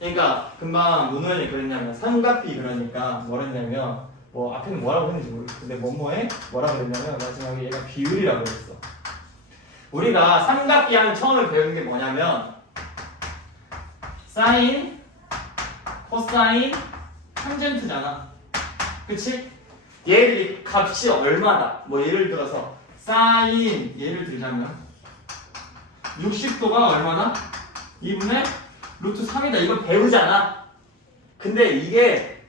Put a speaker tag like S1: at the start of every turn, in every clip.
S1: 그러니까 금방 문호연이 그랬냐면 삼각비 그러니까 뭐랬냐면 뭐 앞에는 뭐라고 했는지 모르겠어. 근데 뭐뭐에 뭐라고 그랬냐면 마지막에 얘가 비율이라고 그랬어. 우리가 삼각비 하면 처음에 배우는 게 뭐냐면 사인, 코사인, 탄젠트잖아. 그치? 얘를 이 값이 얼마다? 뭐 예를 들어서 사인 예를 들자면 60도가 얼마나? 2분의 루트 3이다. 이걸 배우잖아. 근데 이게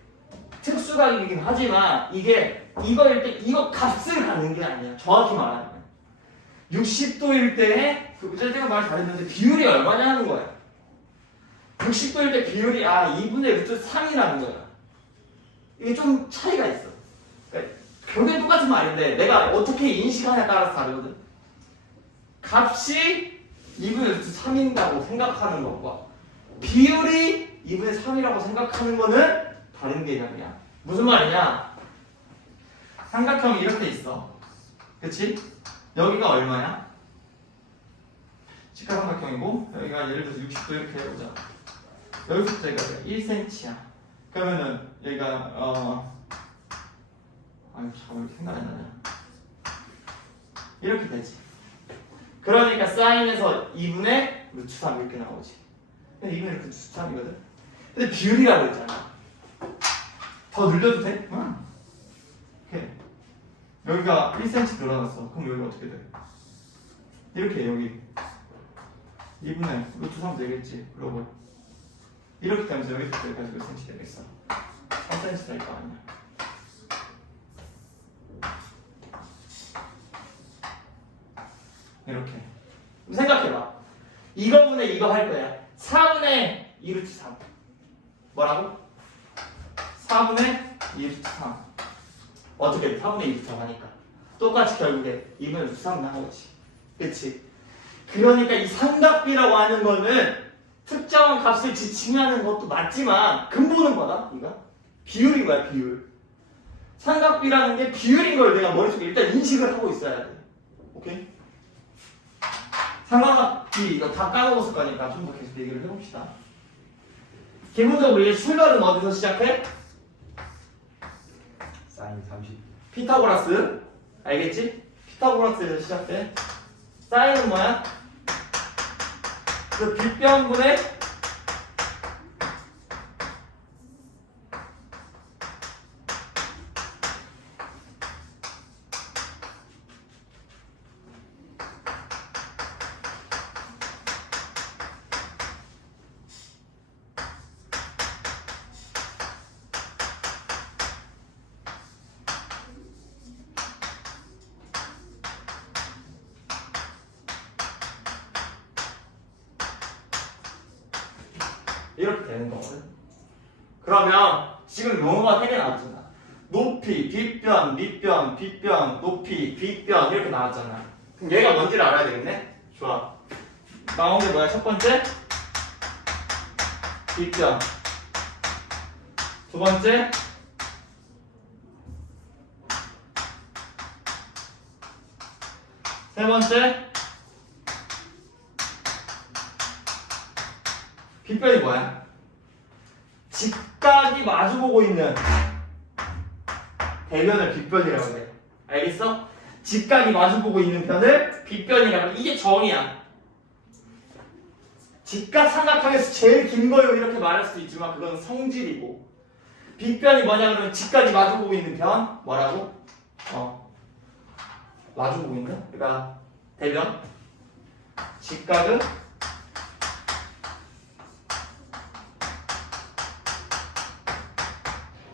S1: 특수각이긴 하지만 이게 이거일 때 이거 값을 갖는 게 아니야. 정확히 말하면 60도일 때에 그 제가 말 잘했는데 비율이 얼마냐 하는 거야. 60도일 때 비율이 아 2분의 루트 3이라는 거야. 이게 좀 차이가 있어. 그러니까 결국엔 똑같은 말인데 내가 어떻게 인식하냐에 따라서 다르거든. 값이 2분의 루트 3인다고 생각하는 것과 비율이 2분의 3이라고 생각하는 거는 다른 개념이야. 무슨 말이냐? 삼각형이 이렇게 있어. 그치? 여기가 얼마야? 직각삼각형이고 여기가 예를 들어서 60도 이렇게 해보자. 여기서부터 여기가 1cm야. 그러면은 얘가 어 아유 잠깐 왜 생각이 안 나냐? 이렇게 되지. 그러니까 사인에서 2분의 루트 3 이렇게 나오지. 근데 2분의 루트 3이거든. 근데 비율이라고 했잖아. 더 늘려도 돼? 응. 이렇게. 여기가 1cm 늘어났어. 그럼 여기 어떻게 돼? 이렇게 여기 2분의 루트 3 되겠지. 그러고 이렇게 되면서 여기서부터 여기까지 몇 cm 되겠어? 3cm 될 거 아니야. 이렇게. 생각해봐. 이거분의 이거 할 거야. 4분의 2 루트 3. 뭐라고? 4분의 2 루트 3. 어떻게 4분의 2 루트 3 하니까. 똑같이 결국에 2분의 루트 3 나오지. 그치? 그러니까 이 삼각비라고 하는 거는 특정한 값을 지칭하는 것도 맞지만 근본은 뭐다? 이거? 비율인 거야, 비율. 삼각비라는 게 비율인 걸 내가 머릿속에 일단 인식을 하고 있어야 돼. 오케이? 삼각 비 이거 다 까먹었을 거니까 좀 더 계속 얘기를 해봅시다. 기본적으로 이게 출발은 어디서 시작해?
S2: 사인 30
S1: 피타고라스 알겠지? 피타고라스에서 시작돼. 사인은 뭐야? 그 빗변분의 이렇게 되는 거거든. 그러면 지금 용어가 세개 나왔잖아. 높이, 빗변, 밑변, 빗변, 높이, 빗변 이렇게 나왔잖아. 그럼 얘가 뭔지를 알아야 되겠네. 좋아. 나온 게 뭐야? 첫 번째 빗변. 두 번째 세 번째 빗변이 뭐야? 직각이 마주보고 있는 대변을 빗변이라고 해. 알겠어? 직각이 마주보고 있는 편을 빗변이라고 해. 이게 정이야. 직각 삼각형에서 제일 긴 거요 이렇게 말할 수도 있지만 그건 성질이고 빗변이 뭐냐 그러면 직각이 마주보고 있는 편 뭐라고? 어 마주보고 있는? 그러니까 대변 직각은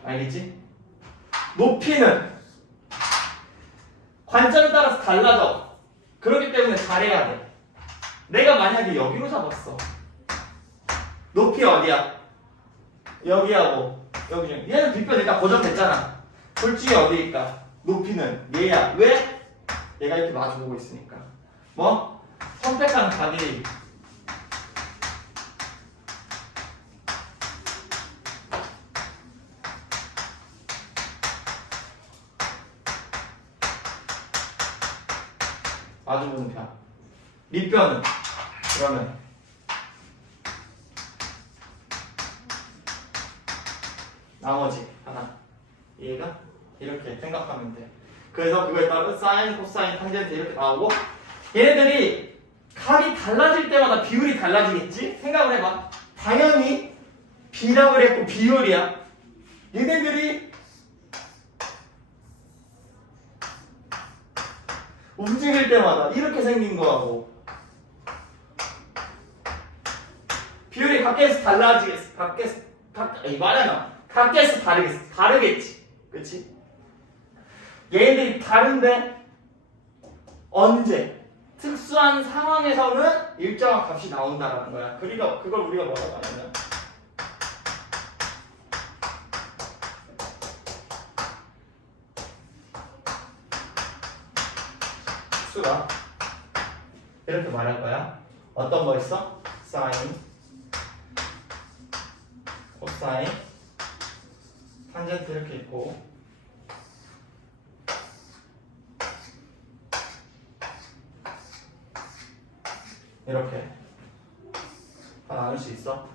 S1: 알겠지? 높이는 관점에 따라서 달라져. 그렇기 때문에 잘해야 돼. 내가 만약에 여기로 잡았어. 높이 어디야? 여기하고 여기 중. 얘는 빗변이니까 고정됐잖아. 솔직히 어디일까? 높이는 얘야. 왜? 얘가 이렇게 마주보고 있으니까. 뭐? 선택한 각이 마주 보는 편. 밑변은 그러면 나머지 하나 이해가? 이렇게 생각하면 돼 그래서 그거에 따라 사인, 코사인, 탄젠트 이렇게 나오고 얘네들이 값이 달라질 때마다 비율이 달라지겠지? 생각을 해봐 당연히 B라 그랬고 비율이야 얘네들이 움직일 때마다 이렇게 생긴 거하고 비율이 각계에서 달라지겠어. 각계에서 각이 말하나 각계에서 다르겠어. 다르겠지. 그렇지? 얘들이 다른데 언제 특수한 상황에서는 일정한 값이 나온다라는 거야. 그리고 그걸 우리가 뭐라고 하냐면 특수가 이렇게 말할 거야. 어떤 거 있어? 사인. 코사인. 탄젠트 이렇게 있고. 이렇게. 다 나눌 수 있어?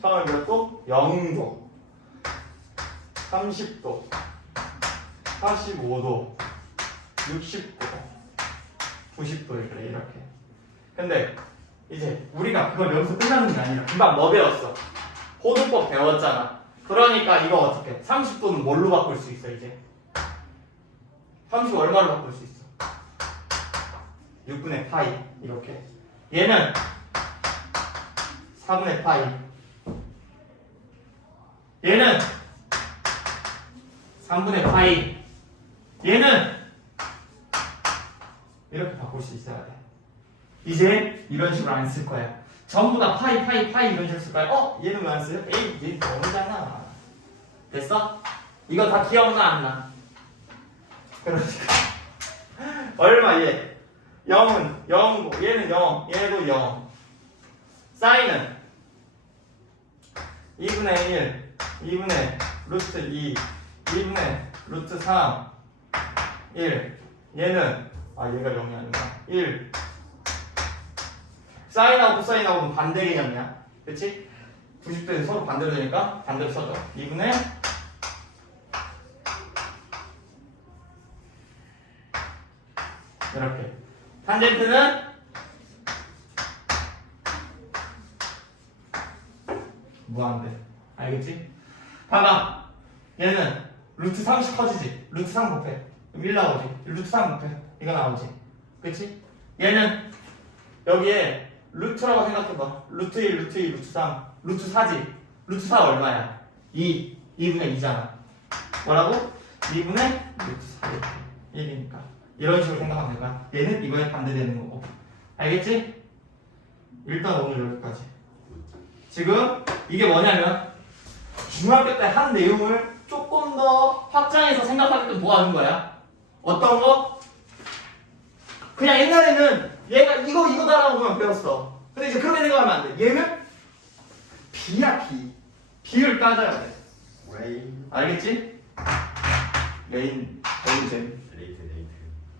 S1: 처음에 그랬고 0도. 30도. 45도. 60도 90도 그래 이렇게 근데 이제 우리가 그걸 여기서 끝나는 게 아니라 금방 뭐 배웠어? 호두법 배웠잖아. 그러니까 이거 어떻게? 30도는 뭘로 바꿀 수 있어 이제? 30 얼마로 바꿀 수 있어? 6분의 파이 이렇게. 얘는 4분의 파이. 얘는 3분의 파이. 얘는 이렇게 바꿀 수 있어야 돼. 이제 이런 식으로 안 쓸 거야. 전부 다 파이 파이 파이 이런 식으로 쓸 거야. 어? 얘는 왜 안 써요? 에이 얘 너무잖아. 됐어? 이거 다 기억나 안 나? 그러니까 얼마 얘? 0은 0고 얘는 0 얘도 0 사인은 2분의 1 2분의 루트 2 2분의 루트 3 1 얘는 아 얘가 0이 아니구나 1 사인하고 코사인하고는 반대 개념이야. 그치? 90도에서 서로 반대로 되니까 반대로 써줘. 2분의 이렇게. 탄젠트는 무한대. 알겠지? 봐봐. 얘는 루트 30 커지지? 루트 3 곱해. 그럼 1 나오지? 루트 3 곱해. 이거 나오지? 그치? 얘는 여기에 루트라고 생각해봐. 루트 1, 루트 2, 루트 3. 루트 4지? 루트 4 얼마야? 2. 2분의 2잖아. 뭐라고? 2분의 루트 4. 1이니까. 이런 식으로 생각하면 될까? 얘는 이거에 반대되는 거고. 알겠지? 일단 오늘 여기까지. 지금 이게 뭐냐면 중학교 때 한 내용을 조금 더 확장해서 생각하게끔 도와준 거야. 어떤 거? 그냥 옛날에는 얘가 이거 이거다라고만 배웠어. 근데 이제 그렇게 생각하면 안 돼. 얘는 B야 B. B를 따져야 돼.
S2: 레인
S1: 알겠지? 레인 레인 잼.